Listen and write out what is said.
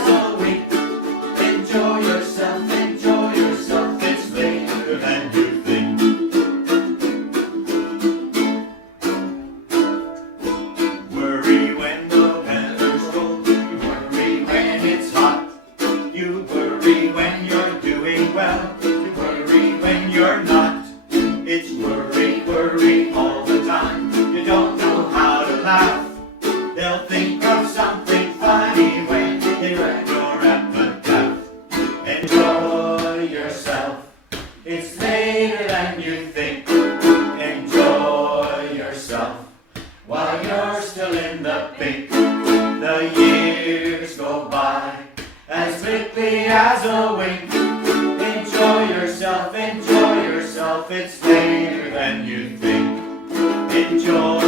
as a wink. Enjoy yourself, it's later than you think. Worry when the weather's cold, you worry when it's hot. You worry when you're doing well, you worry when you're not. It's worry, worry all the time, you don't know how to laugh. They'll think of something funny when they read your epitaph. Enjoy yourself, it's later than you think. Enjoy yourself while you're still in the pink. The years go by as quickly as a wink. Enjoy yourself, it's later than you think. Enjoy